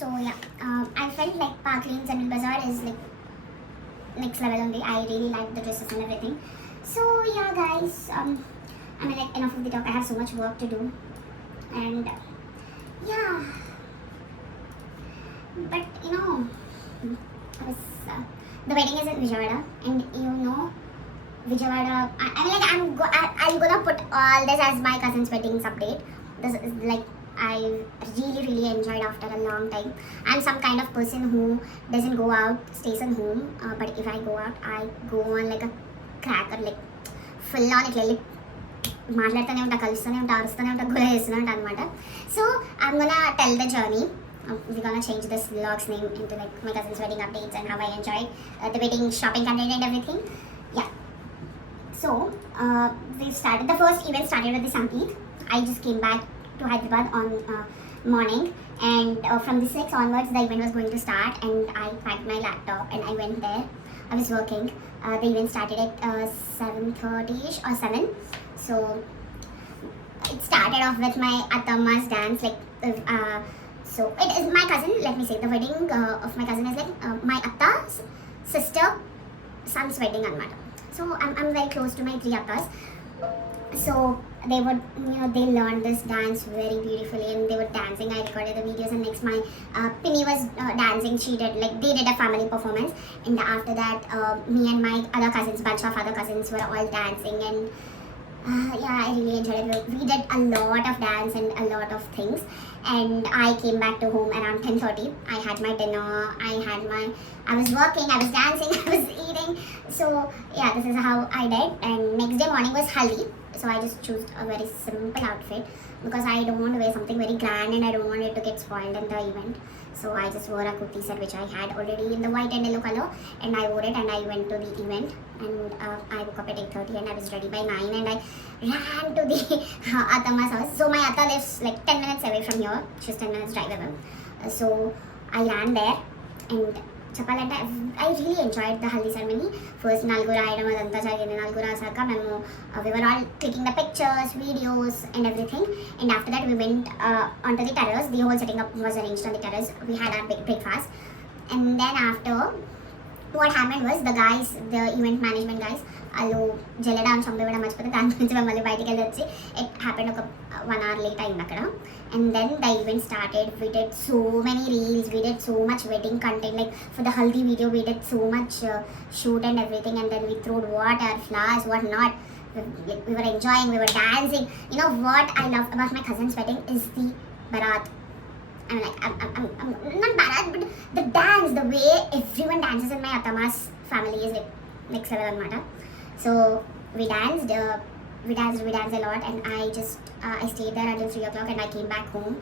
So yeah, I felt like Parklands and Bazaar is like next level only. I really like the dresses and everything. So yeah, guys, I mean, like, enough of the talk. I have so much work to do, and yeah, but I was the wedding is in Vijayawada, and Vijayawada. I mean, like, I'm gonna put all this as my cousin's weddings update. This is like I really enjoyed after a long time. I'm some kind of person who doesn't go out, stays at home. But if I go out, I go on like a cracker, like full on it, like మాట్లాడుతూనే ఉంటా, కలుస్తూనే ఉంటా, అరుస్తూనే ఉంటా, గొడవ చేస్తూనే ఉంటా అనమాట. So I'm gonna tell the journey. We're gonna change this vlog's name into like my cousin's wedding updates and how I enjoyed the wedding shopping content and everything. Yeah. So we started. The first event started with the Sangeet. I just came back to Hyderabad on morning, and from the 6 onwards the event was going to start, and I packed my laptop and I went there. I was working. The event started at 7:30ish or 7. So it started off with my Atama's dance, like so it is my cousin. Let me say, the wedding of my cousin is like my Atta's sister son's wedding anamata. So I'm very close to my 3 Attas. So they would, they learned this dance very beautifully, and they were dancing. I recorded the videos, and next my Pinny was dancing. They did a family performance, and after that me and my other cousins, bunch of other cousins, were all dancing, and yeah, I really enjoyed it. We did a lot of dance and a lot of things, and I came back to home around 10:30. I had my dinner. I was working. I was dancing. I was eating. So yeah, this is how I did. And next day morning was haldi. So I just chose a very simple outfit because I don't want to wear something very grand, and I don't want it to get spoiled in the event. So I just wore a kurti set which I had already in the white and yellow color, and I wore it and I went to the event. And I woke up at 8:30 and I was ready by 9, and I ran to the Atama's house. So my Atta lives like 10 minutes away from here. She's 10 minutes drive away. So I ran there, and చెప్పాలంటే I really enjoyed the haldi ceremony. First నలుగురు రాయడం అదంతా జరిగింది. నలుగురు రాసాక మేము we were all taking the pictures, videos and everything, and after that we went onto the terrace. The whole setting up was arranged on the terrace. We had our big breakfast, and then after, what happened was the event management guys, వాళ్ళు జల్లెడా అని చంపి ఇవ్వడం మర్చిపోతే దాని నుంచి మళ్ళీ బయటికి వెళ్ళి వచ్చి ఇట్ హ్యాపెండ్ ఒక 1 hour లేట్ అయింది అక్కడ. And then the event started. We did so many reels, we did so much wedding content, like for the haldi video we did so much shoot and everything, and then we threw water, flowers, what not. We were enjoying, we were dancing. You know what I love about my cousin's wedding is the barat. I mean, like, I'm not barat, but the dance, the way everyone dances in my Atama's family is like next level anamata. So we danced a lot, and I stayed there until 3 o'clock, and I came back home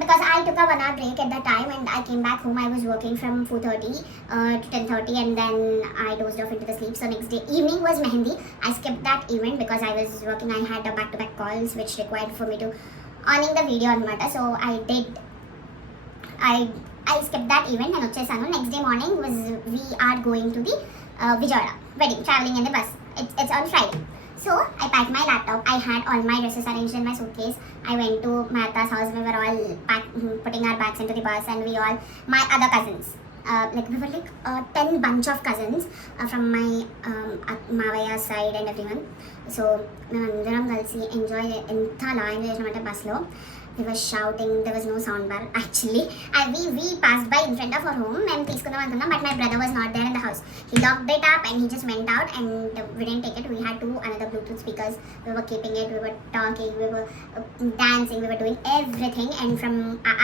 because I took a 1 hour break at that time, and I came back home. I was working from 4:30 to 10:30, and then I dozed off into the sleep. So next day evening was mehendi. I skipped that event because I was working. I had a back-to-back calls which required for me to earning the video anamata. So I skipped that event and వచ్చేసాను. Next day morning we are going to the Vijayawada wedding, traveling in the bus. It's on Friday. So I packed my laptop. I had all my dresses arranged in my suitcase. I went to Mehta's house. We were all putting our bags into the bus, and my other cousins, like we were like 10 bunch of cousins from my Mavaya side and everyone. So మేమందరం కలిసి enjoy ఎంతలా enjoy చేసినామంటే బస్లో. We were shouting. There was no sound bar actually. We passed by in front of our home. మేము తీసుకుందాం అనుకున్నాం, but my brother was not there in the house. He locked it up and he just went out, and we didn't take it. We had another Bluetooth speakers. We were keeping it. We were talking. We were dancing. We were doing everything. And from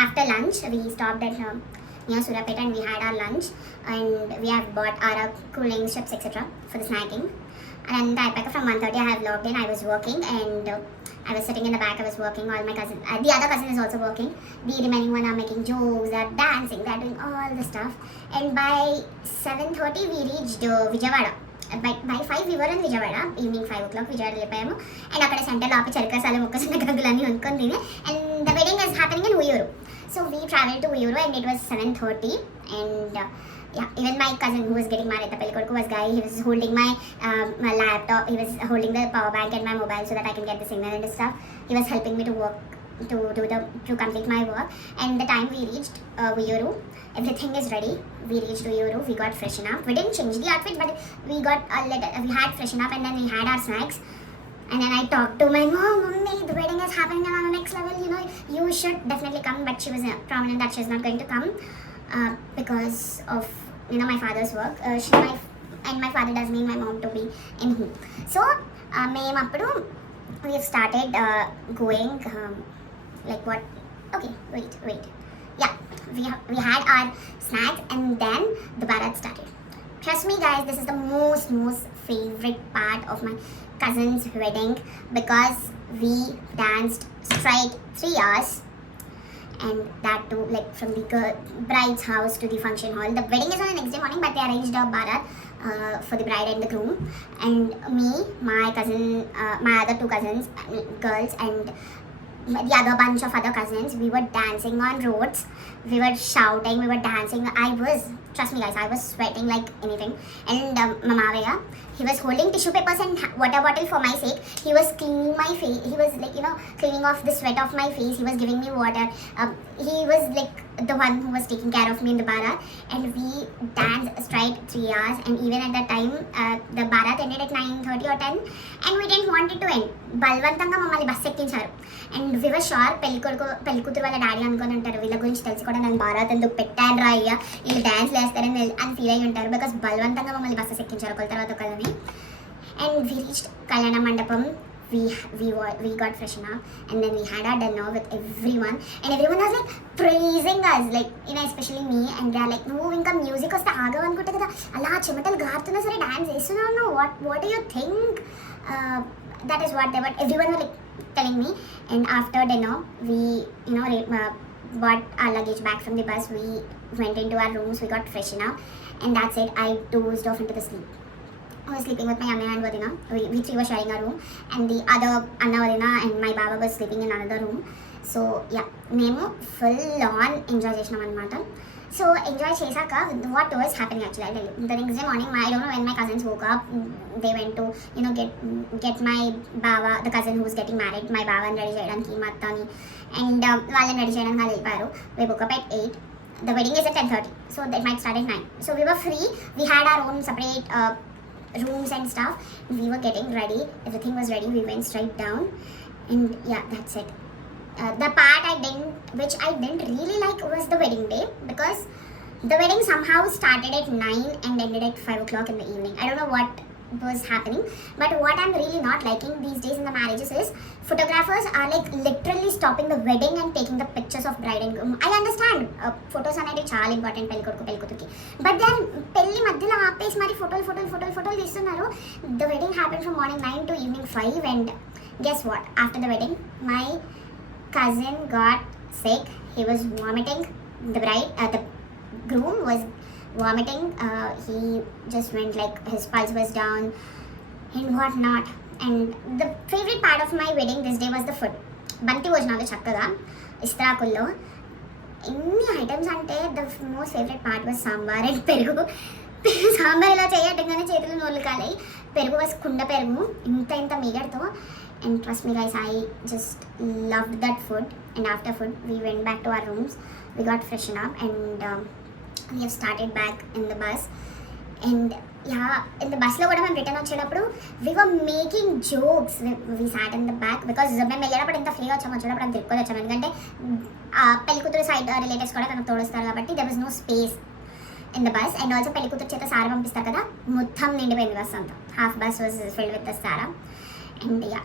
after lunch, we stopped at near Surapeta, and we had our lunch. And we have bought our cooling strips, etc. for the snacking. And I packed from 1:30. I have logged in. I was working, and I was sitting in the back. I was working. All my cousins, the other cousin is also working. The remaining one are making jokes, they're dancing, they're doing all the stuff. And by 7:30 we reached Vijayawada. By 5 we were in Vijayawada. Evening 5 o'clock Vijayawada వెళ్ళిపోయాము. And అక్కడ సెంటర్లో ఆపి చెరకసాలు మొక్కజొన్న గంగులన్నీ వండుకొని తిని. And the wedding is happening in Uyuru. So we traveled to Uyuru, and it was 7:30. And yeah, even my cousin who was getting married, the pellikodku was guy. He was holding my laptop. He was holding the power bank and my mobile so that I can get the signal and stuff. He was helping me to work to complete my work. And the time we reached Uyuru, everything is ready. We reached Uyuru, we got freshen up. We didn't change the outfit, but we got we had freshen up, and then we had our snacks. And then I talked to my mom, Mummy, the wedding is happening on the next level, you should definitely come. But she was prominent that she's not going to come because of, my father's work. And my father doesn't need my mom to be in home. So, we have started going, like what? Okay, wait. Yeah, we had our snacks and then the Bharat started. Trust me guys, this is the most favorite part of my cousin's wedding because we danced straight 3 hours, and that too like from the bride's house to the function hall. The wedding is on the next day morning, but they arranged a Bharat for the bride and the groom. And me, my cousin, my other 2 cousins, girls, and the other bunch of other cousins, we were dancing on roads. We were shouting, we were dancing. Trust me guys, I was sweating like anything. And Mamavaya, he was holding tissue papers and water bottle for my sake. He was cleaning my face. He was like, cleaning off the sweat off my face. He was giving me water. He was like the one who was taking care of me in the Bharat. And we danced straight 3 hours. And even at that time, the Bharat ended at 9:30 or 10. And we didn't want it to end. Balvantanga mamali bus ekkincharu. And we were sure పెళ్ళికూతురు వాళ్ళ daddy అనుకుని ఉంటారు, వీళ్ళ గురించి తెలిసి కూడా నేను భారత్ ఎందుకు పెట్టాను రా అయ్యా, వీళ్ళు డ్యాన్స్ వేస్తారని ఫీల్ అయ్యి ఉంటారు. బికాస్ బలవంతంగా మమ్మల్ని బస్సెస్ ఎక్కించారు ఒకరి తర్వాత ఒకరిని. అండ్ వీ రీచ్డ్ కళ్యాణ మండపం. We got freshen up, and then we had our dinner with everyone, and everyone was like praising us, like especially me. And they are like, no, inka music vaste aagav anukunta kada, ala chematalu gaartuna sare dance chestunnanu, what do you think? That is what they were, everyone were like telling me. And after dinner we bought our luggage back from the bus. We went into our rooms, we got freshen up, and that's it. I dozed off into the sleep. I was sleeping with my Anna and Vadina. We 3 were sharing a room, and the other Anna, Vadina and my Baba was sleeping in another room. So yeah, మేము full on enjoy చేసినాం అనమాట. So enjoy చేశాక what was happening actually, I'll tell you. The next day morning, I don't know when my cousins woke up. They went to get my Baba, the cousin who was getting married, my Baba and ready చేయడానికి మా అత్తని, and వాళ్ళని ready చేయడానికి వాళ్ళు వెళ్ళిపోయారు. We woke up at 8. The wedding is at 10:30, so that might start at 9. So we were free. We had our own separate rooms and stuff. We were getting ready. Everything was ready. We went straight down, and yeah, that's it. The part which I didn't really like was the wedding day, because the wedding somehow started at 9 and ended at 5 o'clock in the evening. I don't know what was happening, but what I'm really not liking these days in the marriages is photographers are like literally stopping the wedding and taking the pictures of bride and groom. I understand photos అనేది చాలా important పెళ్ళికొడుకుకి, but they are పెళ్లి మధ్యలో ఆపేసి మరి ఫోటోలు తీస్తున్నారు. The wedding happened from morning 9 to evening 5, and guess what? After the wedding, my cousin got sick. He was vomiting. The groom was vomiting. He just went like his pulse was down and what not. And the favorite part of my wedding this day was the food. బంతి భోజనాలు చక్కగా ఇస్త్రాకుల్లో ఎన్ని items అంటే the most favourite part was sambar and పెరుగు. సాంబార్ ఇలా చేయటంగానే చేతులు నోళ్ళు కాలాయి. పెరుగు వాజ్ కుండ పెరుగు ఇంత మీగడతో. And trust me guys, I just loved that food. And after food, we went back to our rooms. We got freshen up, and we have started back in the bus. And yeah, in the bus lo kuda మేము return వచ్చేటప్పుడు we were making jokes. We sat in the back because మేము వెళ్ళేటప్పుడు ఎంత ఫ్రీగా వచ్చేటప్పుడు అంత తిరుక్కొని వచ్చాము, ఎందుకంటే పెళ్లి కూతురు సైడ్ రిలేటివ్స్ కూడా తనకు తోడుస్తారు కాబట్టి there was no space in the bus. And also పెళ్లి కూతురు చేత సారా పంపిస్తారు కదా, మొత్తం నిండిపోయింది బస్ అంతా. Half bus was filled with the Sara. And yeah,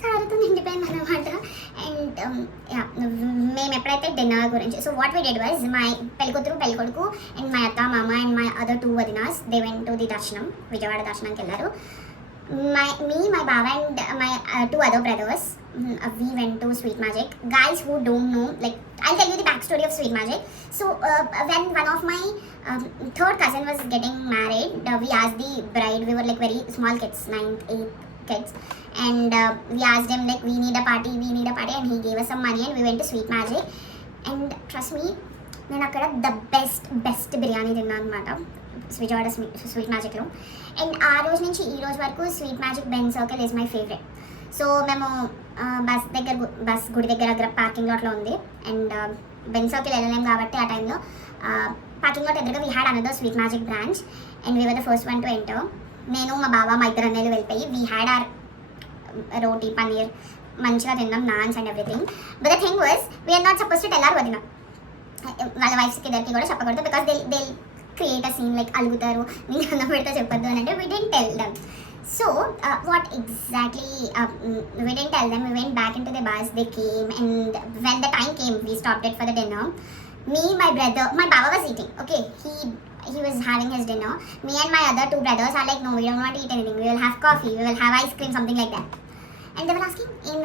సారాతో నిండిపోయింది అనమాట. అండ్ మేము ఎప్పుడైతే డిన్నర్ గురించి, so what we did was, my పెళ్ళికొడుకు అండ్ మై అత్త మామ అండ్ మై అదర్ 2 వదినాస్, దే వెంట్ టు ది దర్శనం, విజయవాడ దర్శనంకి వెళ్ళారు. My Baba and my 2 other brothers, we went to Sweet Magic. Guys who don't know, like I'll tell you the backstory of Sweet Magic. So when one of my 3rd cousin was getting married, we asked the bride, we were like very small kids, 9th, 8th kids, and we asked him like we need a party, and he gave us some money and we went to Sweet Magic. And trust me, నేను అక్కడ the best biryani తిన్నాను అనమాట Vijayawada sweet మ్యాజిక్లో. And ఆ రోజు నుంచి ఈ రోజు వరకు sweet magic Ben circle is my favourite. So మేము బస్ గుడి దగ్గర పార్కింగ్ లాట్లో ఉంది. అండ్ బెన్ సర్కిల్ వెళ్ళలేం కాబట్టి ఆ టైంలో పార్కింగ్ లాట్ ఎదురుగా we had another Sweet Magic branch and we were the first one to enter. నేను మా బావ మా ఇద్దరు అన్నయ్యలు వెళ్ళిపోయి we had our roti paneer మంచిగా తిన్నాం, naans and everything. But the thing was we're not suppose to tell our వదిన, వాళ్ళ వైఫ్స్కి ఇద్దరికి కూడా చెప్పకూడదు because they create a scene like అలుగుతారు, నేను అన్నం పెడితే చెప్పొద్దు అని అంటే we didn't tell them. So, what exactly, we didn't tell them, we went back into the bus, they came, and when the time came, we stopped it for the dinner. Me, my brother, my baba was eating, okay, he was having his dinner. Me and my other two brothers are like, no, we don't want to eat anything, we will have coffee, we will have ice cream, something like that. And they were asking, em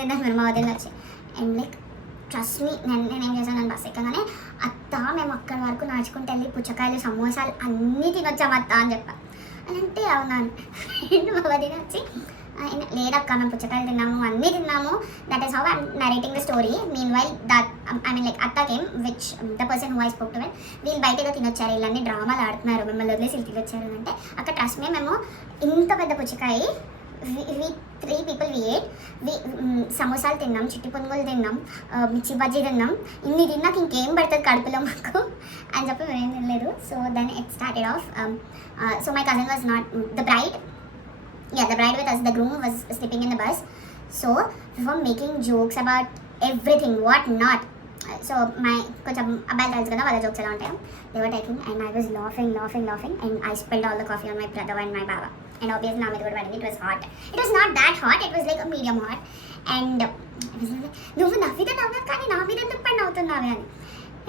dinner meru ma vadina vachi. And like, trust me, నేనేం చేశాను bus ఎక్కగానే అత్త మేము అక్కడి వరకు నడుచుకుంటూ వెళ్ళి పుచ్చకాయలు సమోసాలు అన్నీ తినొచ్చాము అత్త అని చెప్పా. అని అంటే అవునాను మా వదిన వచ్చి లేదక్క మేము పుచ్చకాయలు తిన్నాము అన్నీ తిన్నాము, that is how I'm narrating the story. Meanwhile that I mean like అత్త came which the person who I spoke to well, వీళ్ళు బయటగా తినొచ్చారు, వీళ్ళన్నీ డ్రామాలు ఆడుతున్నారు, మిమ్మల్ని వదిలేసి వీళ్ళు తినొచ్చారు అంటే అక్కడ ట్రస్ట్ మీ మేము ఇంత పెద్ద పుచ్చకాయ we 3 people we ate, సమోసాలు తిన్నాం, చిట్టి పునుగులు తిన్నాం, మిర్చి బజ్జీ తిన్నాం, ఇన్ని తిన్నాక ఇంకేం పడుతుంది కడుపులో మాకు అని చెప్పి మేమేం తినలేదు. So then it started off. So my cousin was not the bride, the bride with us, the groom was sleeping in the bus. So we were making jokes about everything, what not. So my కొంచెం అబ్బాయిలు తెలుసు కదా వాళ్ళ jokes ఎలా ఉంటాయో, they were taking and I was laughing and I spilled all the coffee on my brother and my baba. And obviously నా మీద కూడా పడింది. It was hot. It was not that hot, it was like a medium hot. And నువ్వు నవ్వితే నవ్వదు కానీ నా మీద ఎందుకు పడి నవ్వుతున్నావే అని.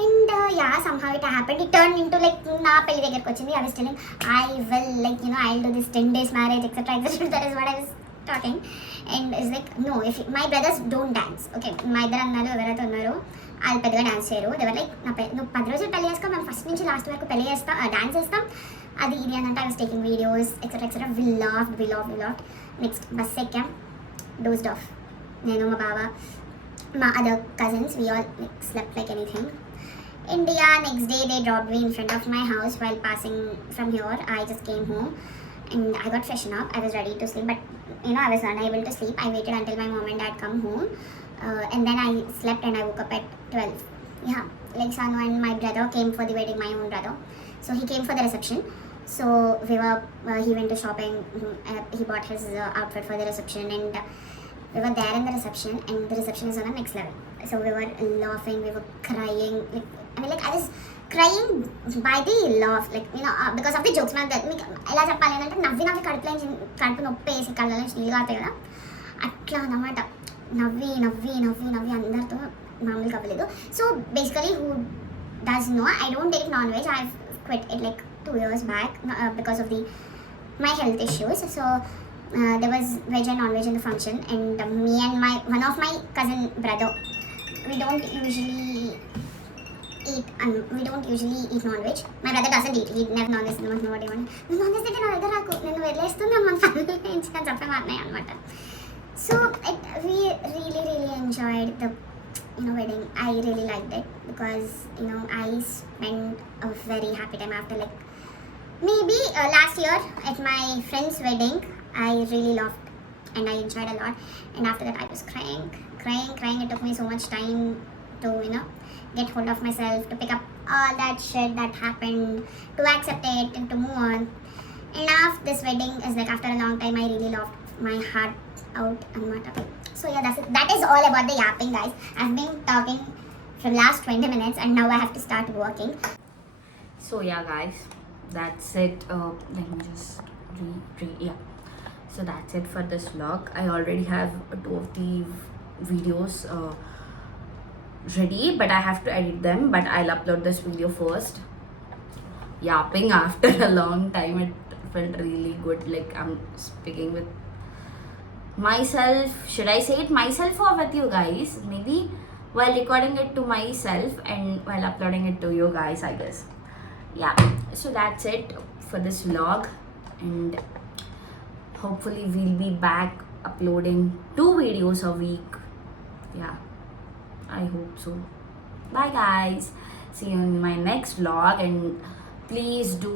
And somehow it happened, it turned into like నా పెళ్లి దగ్గరకు వచ్చింది. I was telling I will like I'll do this 10 days marriage etc. that is what I was talking. And it's like no, if my brothers don't dance, okay, మా ఇద్దరు అన్నారు ఎవరైతే ఉన్నారో వాళ్ళు పెద్దగా డాన్స్ చేయరు. దేవర్ లైక్ నువ్వు 10 రోజులు పెళ్లి చేసుకో, మేము ఫస్ట్ నుంచి లాస్ట్ వరకు పెళ్లి చేస్తాం, డాన్స్ చేస్తాం, అది ఇది అని అంటే I was taking videos etcetera. We laughed. Next bus ఎక్కాం, డోజ్డ్ ఆఫ్. నేను మా బావ మా other cousins we all slept like anything. India, next day they dropped me in front of my house while passing from here. I just came home and I got freshened up. I was ready to sleep, but I was unable to sleep. I waited until my mom and dad come home, and then I slept and I woke up at 12. Yeah, like Sanu and my brother came for the wedding, my own brother. So he came for the reception. So he went to shopping. He bought his outfit for the reception, and we were there in the reception, and the reception is on the next level. So we were laughing, we were crying. Like I was crying by the laugh, like because of the jokes. మీకు ఎలా చెప్పాలి అంటే నవ్వి కడుపు నొప్పి వేసి కళ్ళ నుంచి నీళ్ళు కాస్తాయి కదా, అట్లా అన్నమాట. నవ్వి అందరితో మామూలుగా అవ్వలేదు. So basically who does know, I don't take non veg. I quit it like 2 years back because of my health issues. So there was veg and non-veg in the function, and me and one of my cousin brother, we don't usually eat non-veg. My brother doesn't eat. He never non-veg. No what do you want? Non-veg అంటే నా దగ్గర నాకు నేను వెళ్ళేస్తున్నాను మన family నుంచి అని చెప్పే మాట్లాయి అనమాట. So we really enjoyed the wedding. I really liked it because I spent a very happy time after like maybe last year at my friend's wedding. I really loved and I enjoyed a lot, and after that I was crying. It took me so much time to get hold of myself, to pick up all that shit that happened, to accept it and to move on. And now this wedding is like after a long time I really loved my heart out and matter. So yeah, that's it. That is all about the yapping, guys. I've been talking for last 20 minutes and now I have to start working. So yeah guys, that's it. Let me just yeah. So that's it for this vlog. I already have 2 of the videos ready, but I have to edit them, but I'll upload this video first. Yapping after a long time, it felt really good, like I'm speaking with myself. Should I say it myself or with you guys? Maybe while recording it to myself and while uploading it to you guys, I guess. Yeah, so that's it for this vlog, and hopefully we'll be back uploading 2 videos a week. Yeah, I hope so. Bye guys, see you in my next vlog, and please do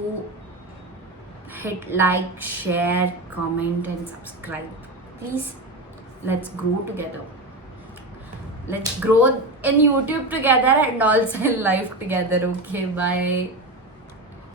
hit like, share, comment and subscribe, please. let's grow together. Let's grow in YouTube together and also in life together. Okay, bye.